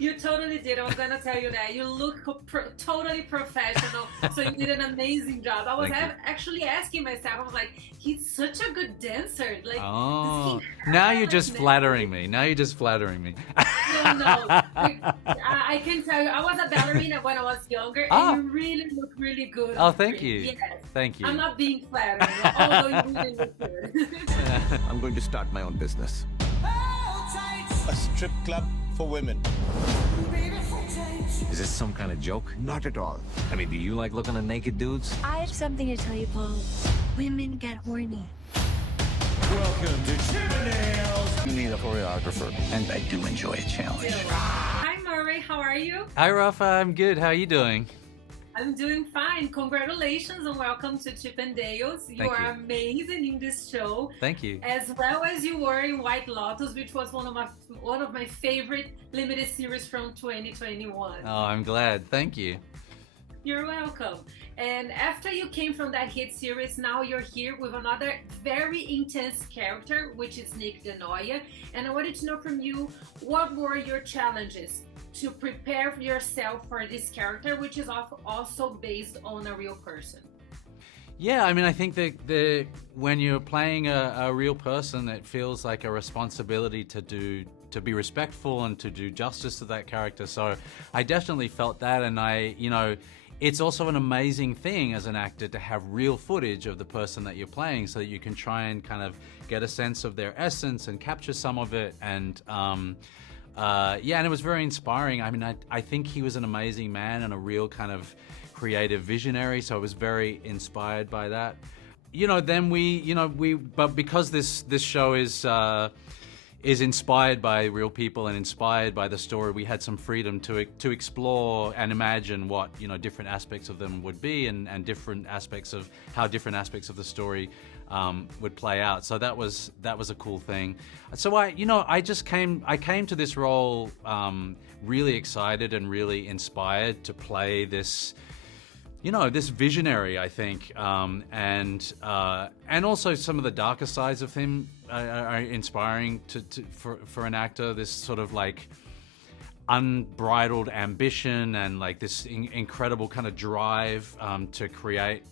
You totally did. I was gonna tell you that. You look totally professional. So you did an amazing job. I was actually asking myself. I was like, he's such a good dancer. Like, oh, now you're just flattering me. Now you're just flattering me. No. I can tell you, I was a ballerina when I was younger, and you really look really good. Oh, thank you. Yes. Thank you. I'm not being flattering, although you really look good. I'm going to start my own business. A strip club for women. Is this some kind of joke? Not at all. I mean, do you like looking at naked dudes? I have something to tell you, Paul. Women get horny. Welcome to Chippendales. You need a choreographer, and I do enjoy a challenge. Hi, Murray. How are you? Hi, Rafa. I'm good. How are you doing? I'm doing fine. Congratulations and welcome to Chippendales. You are amazing in this show. Thank you. As well as you were in White Lotus, which was one of my favorite limited series from 2021. Oh, I'm glad. Thank you. You're welcome. And after you came from that hit series, now you're here with another very intense character, which is Nick DeNoia. And I wanted to know from you, what were your challenges to prepare yourself for this character, which is also based on a real person? Yeah, I mean, I think that when you're playing a real person, it feels like a responsibility to be respectful and to do justice to that character. So I definitely felt that, and it's also an amazing thing as an actor to have real footage of the person that you're playing, so that you can try and kind of get a sense of their essence and capture some of it. And and it was very inspiring. I mean, I think he was an amazing man and a real kind of creative visionary, so I was very inspired by that. But because this show is inspired by real people and inspired by the story, we had some freedom to explore and imagine what different aspects of them would be, and different aspects of how different aspects of the story would play out. So that was a cool thing. So I came to this role really excited and really inspired to play this this visionary, I think, and also some of the darker sides of him are inspiring for an actor. This sort of like unbridled ambition and like this incredible kind of drive to create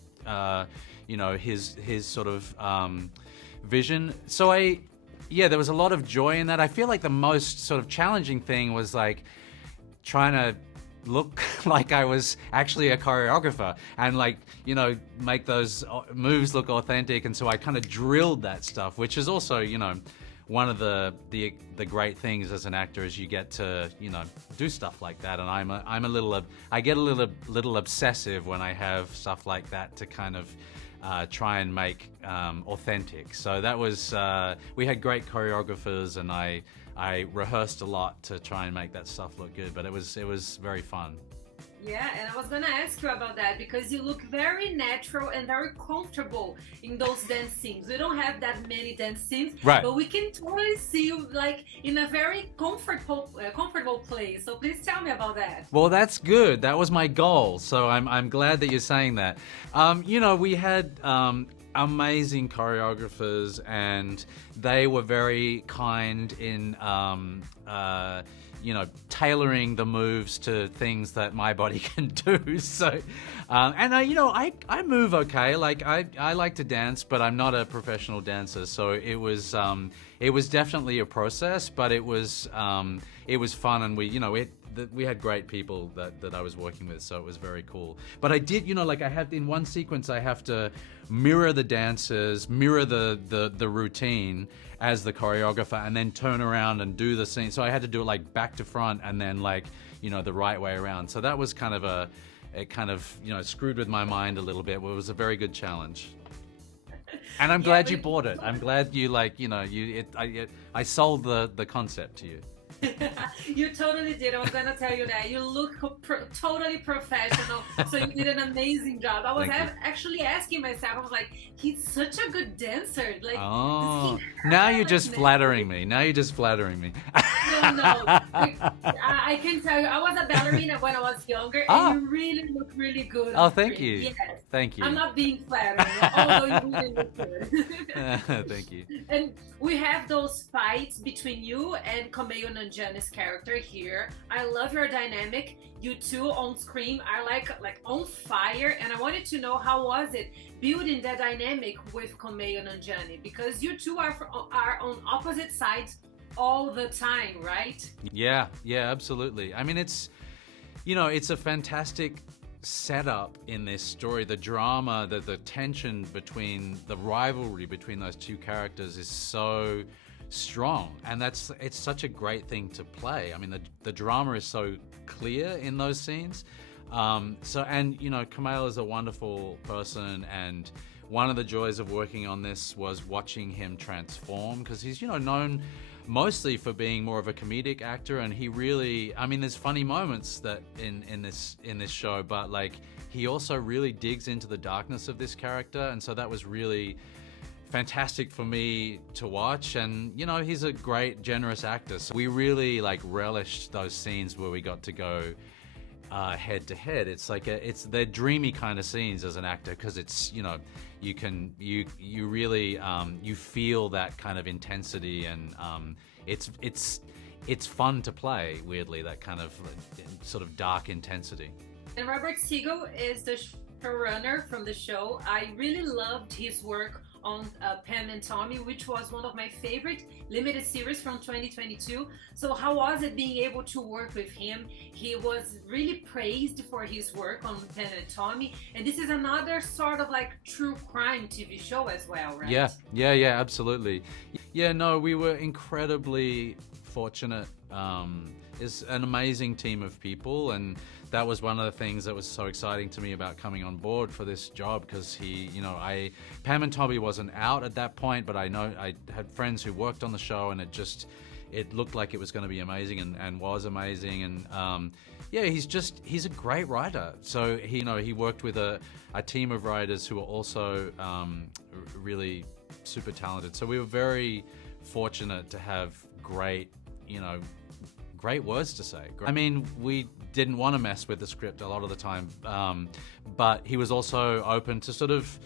his sort of vision. So there was a lot of joy in that. I feel like the most sort of challenging thing was like trying to look like I was actually a choreographer and make those moves look authentic. And so I kind of drilled that stuff, which is also one of the great things as an actor is you get to do stuff like that. And I get a little obsessive when I have stuff like that to kind of try and make authentic. So that was we had great choreographers, and I rehearsed a lot to try and make that stuff look good, but it was very fun. Yeah, and I was gonna ask you about that because you look very natural and very comfortable in those dance scenes. We don't have that many dance scenes, right? But we can totally see you like in a very comfortable place. So please tell me about that. Well, that's good. That was my goal. So I'm glad that you're saying that. We had amazing choreographers, and they were very kind in tailoring the moves to things that my body can do. So I move okay. Like I like to dance, but I'm not a professional dancer. So it was definitely a process, but it was fun, and we had great people that I was working with, so it was very cool. But I did, I have in one sequence, I have to mirror the dancers, mirror the routine as the choreographer, and then turn around and do the scene. So I had to do it like back to front, and then the right way around. So that was kind of it kind of screwed with my mind a little bit. But it was a very good challenge. And I'm glad you bought it. I'm glad you I sold the concept to you. You totally did. I was gonna tell you that. You look totally professional, so you did an amazing job. I was actually asking myself, I was like, he's such a good dancer. Like, now you're just flattering me. Now you're just flattering me. don't know. I can tell you, I was a ballerina when I was younger, and you really look really good. Oh, thank you. Yes. Thank you. I'm not being flattering, although you really look good. Thank you. And we have those fights between you and Kumail Nanjiani's character here. I love your dynamic. You two on screen are like on fire, and I wanted to know how was it building that dynamic with Kumail Nanjiani, because you two are on opposite sides all the time, right? Yeah, absolutely. I mean, it's a fantastic setup in this story. The drama, the tension between the rivalry between those two characters is so strong, and it's such a great thing to play. I mean, the drama is so clear in those scenes. Kumail is a wonderful person, and one of the joys of working on this was watching him transform, because he's known mostly for being more of a comedic actor, and he really, I mean, there's funny moments that in this show, but like he also really digs into the darkness of this character, and so that was really fantastic for me to watch. And he's a great, generous actor, so we really relished those scenes where we got to go head to head. It's they're dreamy kind of scenes as an actor, because it's you really you feel that kind of intensity, and it's fun to play, weirdly, that kind of sort of dark intensity. And Robert Siegel is the showrunner from the show. I really loved his work on Pam and Tommy, which was one of my favorite limited series from 2022. So how was it being able to work with him? He was really praised for his work on Pam and Tommy, and this is another sort of true crime TV show as well, right? Yeah, absolutely. Yeah, no, we were incredibly fortunate. It's an amazing team of people, and that was one of the things that was so exciting to me about coming on board for this job, because Pam and Tommy wasn't out at that point, but I know I had friends who worked on the show, and it looked like it was going to be amazing, and was amazing. And he's a great writer. So he worked with a team of writers who were also really super talented. So we were very fortunate to have great words to say. I mean, we didn't want to mess with the script a lot of the time, but he was also open to sort of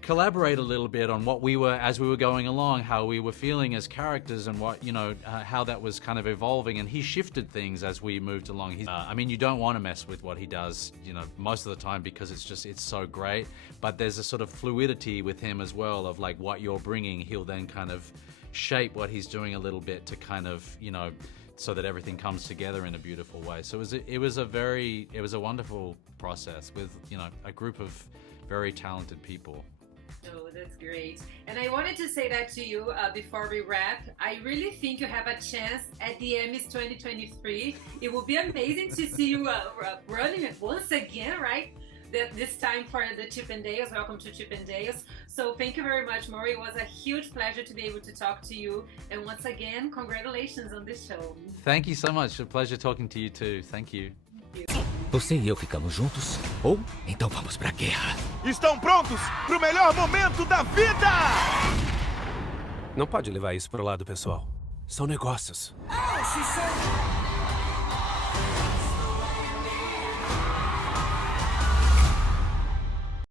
collaborate a little bit on what we were, as we were going along, how we were feeling as characters, and what, how that was kind of evolving, and he shifted things as we moved along. I mean, you don't want to mess with what he does, most of the time, because it's so great, but there's a sort of fluidity with him as well, of what you're bringing, he'll then kind of shape what he's doing a little bit to kind of, so that everything comes together in a beautiful way. So it was a wonderful process with a group of very talented people. Oh, that's great. And I wanted to say that to you before we wrap. I really think you have a chance at the Emmys 2023. It will be amazing to see you running it once again, right? This time for the Chip and Dales. Welcome to Chip and Dales. So thank you very much, Maury. It was a huge pleasure to be able to talk to you. And once again, congratulations on this show. Thank you so much. A pleasure talking to you too. Thank you. Você e eu ficamos juntos? Ou então vamos pra guerra. Estão prontos pro melhor momento da vida! Não pode levar isso pro lado pessoal. São negócios.